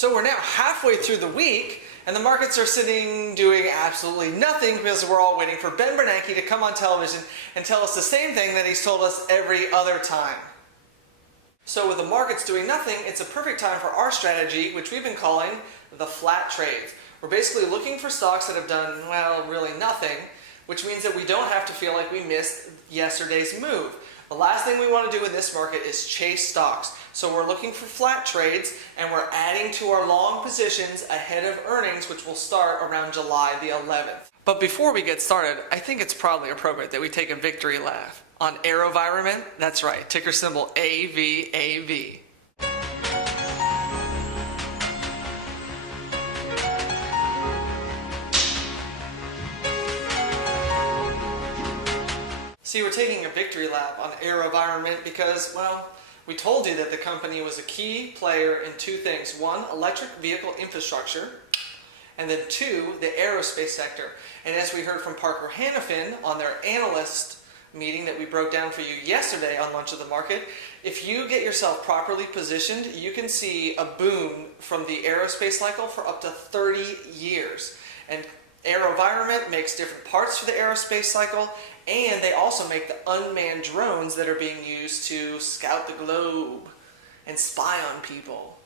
So we're now halfway through the week, and the markets are sitting doing absolutely nothing because we're all waiting for Ben Bernanke to come on television and tell us the same thing that he's told us every other time. So with the markets doing nothing, it's a perfect time for our strategy, which we've been calling the flat trades. We're basically looking for stocks that have done, well, really nothing, which means that we don't have to feel like we missed yesterday's move. The last thing we want to do in this market is chase stocks. So we're looking for flat trades, and we're adding to our long positions ahead of earnings, which will start around July the 11th. But before we get started, I think it's probably appropriate that we take a victory lap on AeroVironment. That's right, ticker symbol AVAV. See, we're taking a victory lap on AeroVironment because, well, we told you that the company was a key player in two things. One, electric vehicle infrastructure, and then two, the aerospace sector. And as we heard from Parker Hannafin on their analyst meeting that we broke down for you yesterday on Lunch of the Market, if you get yourself properly positioned, you can see a boom from the aerospace cycle for up to 30 years. And AeroVironment makes different parts for the aerospace cycle, and they also make the unmanned drones that are being used to scout the globe and spy on people.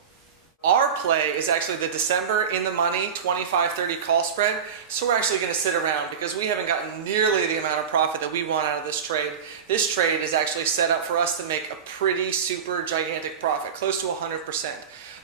Our play is actually the December in the money 25-30 call spread, so we're actually going to sit around because we haven't gotten nearly the amount of profit that we want out of this trade. This trade is actually set up for us to make a pretty super gigantic profit, close to 100%.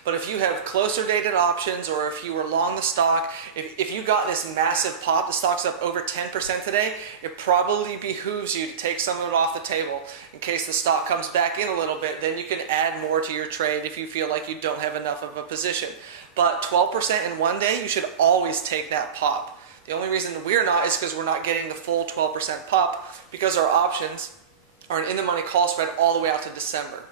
But if you have closer dated options, or if you were long the stock, if you got this massive pop, the stock's up over 10% today, it probably behooves you to take some of it off the table in case the stock comes back in a little bit. Then you can add more to your trade if you feel like you don't have enough of a position. But 12% in one day, you should always take that pop. The only reason we're not is because we're not getting the full 12% pop because our options are an in-the-money call spread all the way out to December.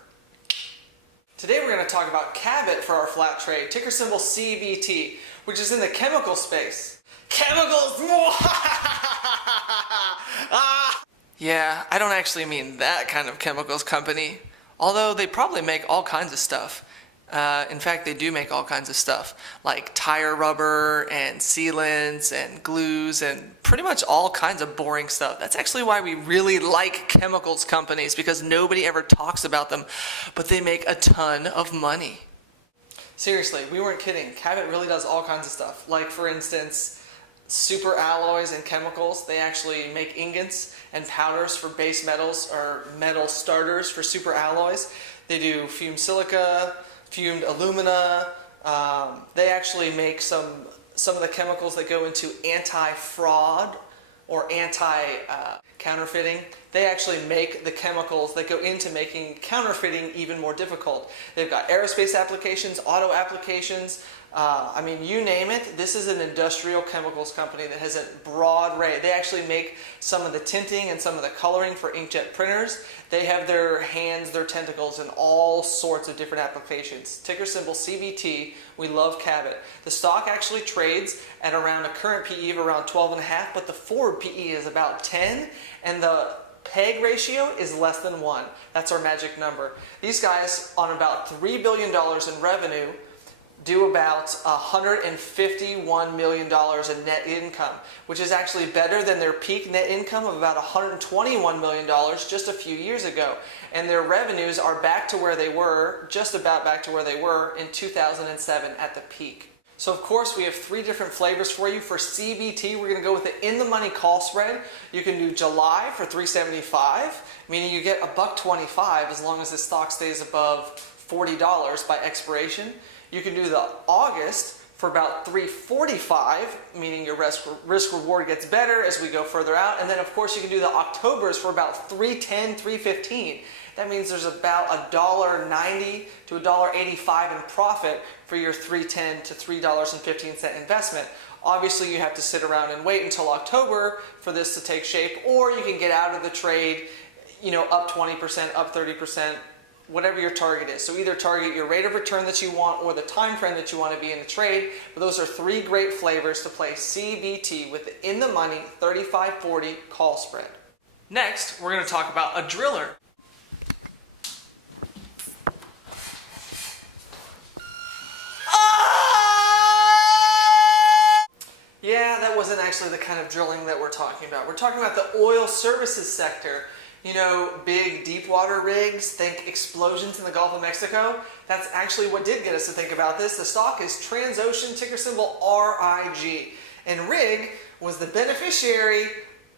Today we're going to talk about Cabot for our flat trade, ticker symbol CBT, which is in the chemical space. Chemicals! Yeah, I don't actually mean that kind of chemicals company, although they probably make all kinds of stuff. In fact, they do make all kinds of stuff, like tire rubber and sealants and glues and pretty much all kinds of boring stuff. That's actually why we really like chemicals companies, because nobody ever talks about them, but they make a ton of money. Seriously, we weren't kidding. Cabot really does all kinds of stuff. Like, for instance, super alloys and chemicals. They actually make ingots and powders for base metals, or metal starters for super alloys. They do fumed silica, fumed alumina. They actually make some of the chemicals that go into anti-fraud or anti-counterfeiting. They actually make the chemicals that go into making counterfeiting even more difficult. They've got aerospace applications, auto applications. I mean, you name it. This is an industrial chemicals company that has a broad array. They actually make some of the tinting and some of the coloring for inkjet printers. They have their hands, their tentacles in all sorts of different applications. Ticker symbol CBT. We love Cabot. The stock actually trades at around a current PE of around 12.5, but the forward PE is about 10, and the PEG ratio is less than 1. That's our magic number. These guys, on about $3 billion in revenue, do about $151 million in net income, which is actually better than their peak net income of about $121 million just a few years ago. And their revenues are back to where they were, just about back to where they were in 2007 at the peak. So of course we have three different flavors for you. For CBT, we're going to go with the in-the-money call spread. You can do July for $3.75, meaning you get $1.25 as long as the stock stays above $40 by expiration. You can do the August for about $3.45, meaning your risk reward gets better as we go further out. And then of course you can do the Octobers for about $3.10, $3.15. That means there's about $1.90 to $1.85 in profit for your $3.10 to $3.15 investment. Obviously you have to sit around and wait until October for this to take shape, or you can get out of the trade, up 20%, up 30%, whatever your target is. So either target your rate of return that you want or the time frame that you want to be in the trade. But those are three great flavors to play CBT with the in-the-money 35-40 call spread. Next, we're going to talk about a driller. Ah! isn't actually the kind of drilling that we're talking about. We're talking about the oil services sector. You know, big deep water rigs, think explosions in the Gulf of Mexico. That's actually what did get us to think about this. The stock is Transocean, ticker symbol RIG. And RIG was the beneficiary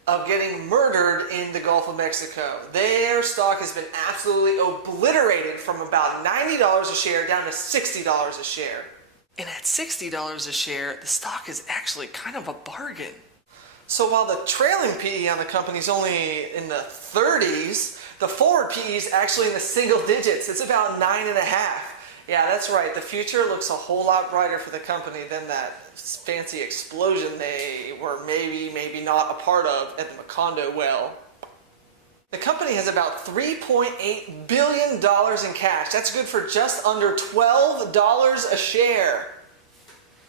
of getting murdered in the Gulf of Mexico. Their stock has been absolutely obliterated from about $90 a share down to $60 a share. And at $60 a share, the stock is actually kind of a bargain. So while the trailing PE on the company is only in the 30s, the forward PE is actually in the single digits. It's about 9.5. Yeah, that's right. The future looks a whole lot brighter for the company than that fancy explosion they were maybe not a part of at the Macondo well. The company has about $3.8 billion in cash. That's good for just under $12 a share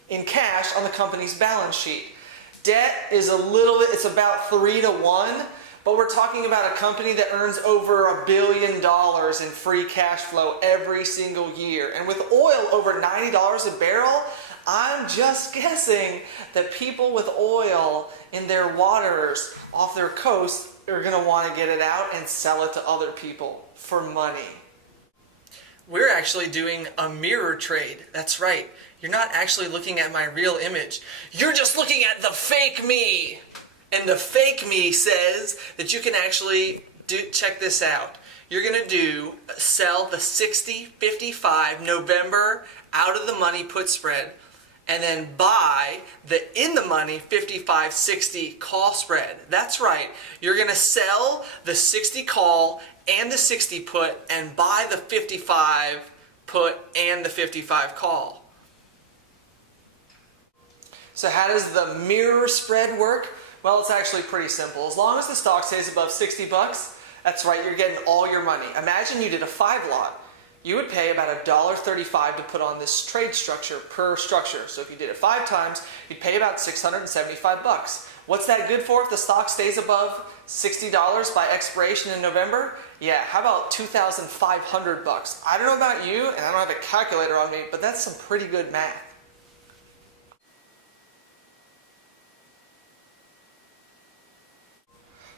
in cash on the company's balance sheet. Debt is a little bit, it's about 3 to 1, but we're talking about a company that earns over $1 billion in free cash flow every single year. And with oil over $90 a barrel, I'm just guessing that people with oil in their waters off their coast are going to want to get it out and sell it to other people for money. We're actually doing a mirror trade. That's right. You're not actually looking at my real image. You're just looking at the fake me. And the fake me says that you can actually check this out. You're going to sell the 60-55 November out of the money put spread and then buy the in the money 55-60 call spread. That's right. You're going to sell the 60 call and the 60 put and buy the 55 put and the 55 call. So how does the mirror spread work? Well, it's actually pretty simple. As long as the stock stays above 60 bucks, that's right, you're getting all your money. Imagine you did a 5 lot. You would pay about $1.35 to put on this trade structure per structure. So if you did it 5 times, you'd pay about 675 bucks. What's that good for if the stock stays above $60 by expiration in November? Yeah, how about 2,500 bucks? I don't know about you, and I don't have a calculator on me, but that's some pretty good math.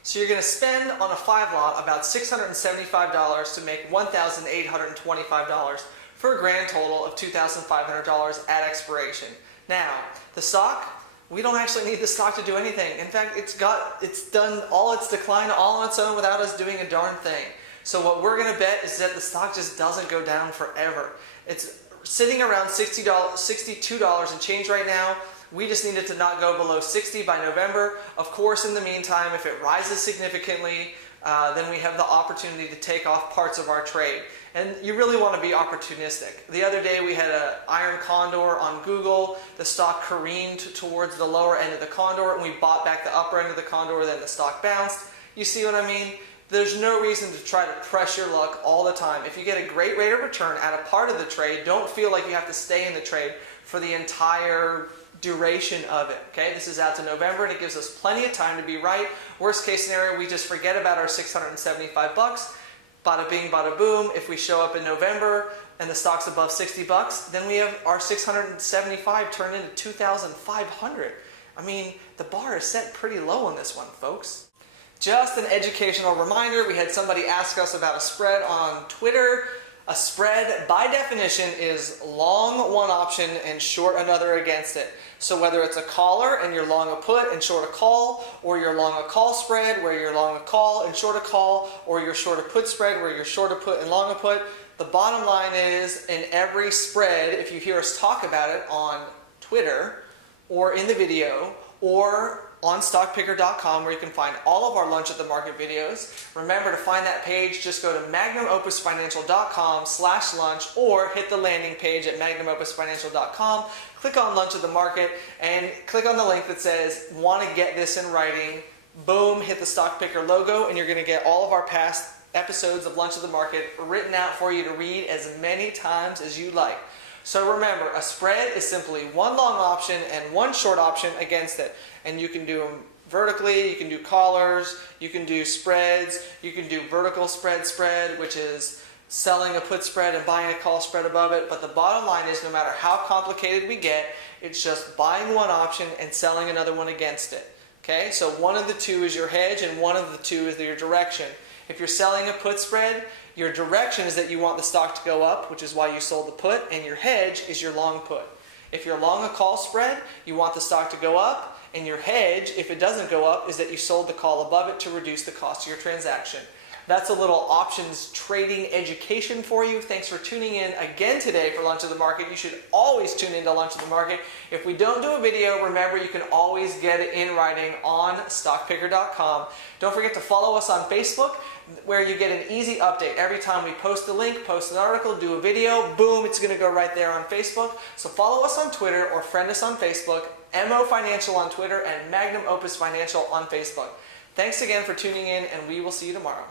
So you're going to spend on a 5 lot about $675 to make $1,825 for a grand total of $2,500 at expiration. Now, the stock, we don't actually need the stock to do anything. In fact, it's done all its decline all on its own without us doing a darn thing. So what we're going to bet is that the stock just doesn't go down forever. It's sitting around $62 and change right now. We just need it to not go below 60 by November. Of course, in the meantime, if it rises significantly, then we have the opportunity to take off parts of our trade. And you really want to be opportunistic. The other day we had an iron condor on Google. The stock careened towards the lower end of the condor, and we bought back the upper end of the condor, then the stock bounced. You see what I mean? There's no reason to try to press your luck all the time. If you get a great rate of return at a part of the trade, don't feel like you have to stay in the trade for the entire duration of it. Okay, this is out to November and it gives us plenty of time to be right. Worst case scenario, we just forget about our 675 bucks. Bada bing, bada boom. If we show up in November and the stock's above 60 bucks, then we have our 675 turned into 2,500. I mean, the bar is set pretty low on this one, folks. Just an educational reminder, we had somebody ask us about a spread on Twitter. A spread, by definition, is long one option and short another against it. So whether it's a caller and you're long a put and short a call, or you're long a call spread where you're long a call and short a call, or you're short a put spread where you're short a put and long a put, the bottom line is in every spread, if you hear us talk about it on Twitter or in the video or on stockpicker.com, where you can find all of our Lunch at the Market videos. Remember, to find that page, just go to magnumopussfinancial.com/lunch or hit the landing page at magnumopussfinancial.com, click on Lunch at the Market, and click on the link that says, want to get this in writing. Boom, hit the Stock Picker logo, and you're going to get all of our past episodes of Lunch at the Market written out for you to read as many times as you like. So remember, a spread is simply one long option and one short option against it. And you can do them vertically, you can do collars, you can do spreads, you can do vertical spread, which is selling a put spread and buying a call spread above it, but the bottom line is no matter how complicated we get, it's just buying one option and selling another one against it. Okay, so one of the two is your hedge and one of the two is your direction. If you're selling a put spread, your direction is that you want the stock to go up, which is why you sold the put, and your hedge is your long put. If you're long a call spread, you want the stock to go up, and your hedge, if it doesn't go up, is that you sold the call above it to reduce the cost of your transaction. That's a little options trading education for you. Thanks for tuning in again today for Lunch of the Market. You should always tune into Lunch of the Market. If we don't do a video, remember you can always get it in writing on stockpicker.com. Don't forget to follow us on Facebook, where you get an easy update. Every time we post a link, post an article, do a video, boom, it's going to go right there on Facebook. So follow us on Twitter or friend us on Facebook, MO Financial on Twitter, and Magnum Opus Financial on Facebook. Thanks again for tuning in, and we will see you tomorrow.